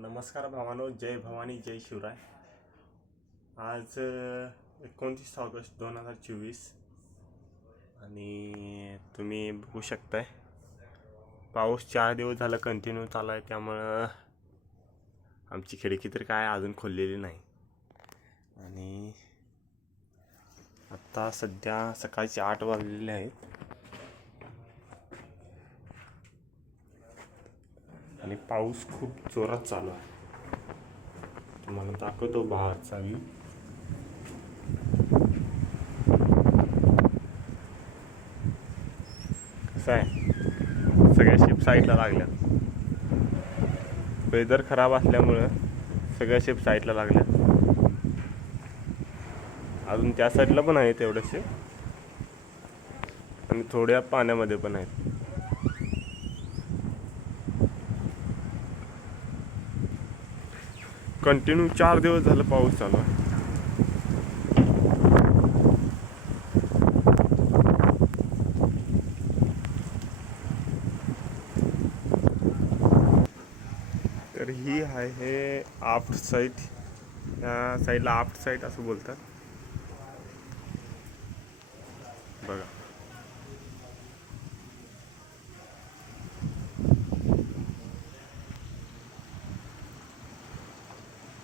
नमस्कार भावानो जय भवानी जय शिवराय. आज एकोणतीस ऑगस्ट दोन हजार चोवीस आणि तुम्ही बघू शकताय पाऊस चार दिवस झाला कंटिन्यू चालू आहे त्यामुळं आमची खिडकी तर काय अजून खोललेली नाही. आणि आत्ता सध्या सकाळचे आठ वाजलेले आहेत. आणि पाऊस खूप जोरात चालू आहे. तुम्हाला दाखवतो बाहेरचा मी कसं आहे? सगळ्या शिप साईडला लागल्या वेदर खराब असल्यामुळं सगळ्या शिप साईडला लागल्या अजून त्या साईडला पण आहेत तेवढ्याशे आणि थोड्या पाण्यामध्ये पण आहेत. कंटिन्यू चार दिवस झालं पाऊस चालू आहे. तर ही आहे आफ्ट साईड या साईडला आफ्ट साईड असं बोलतात. बघा.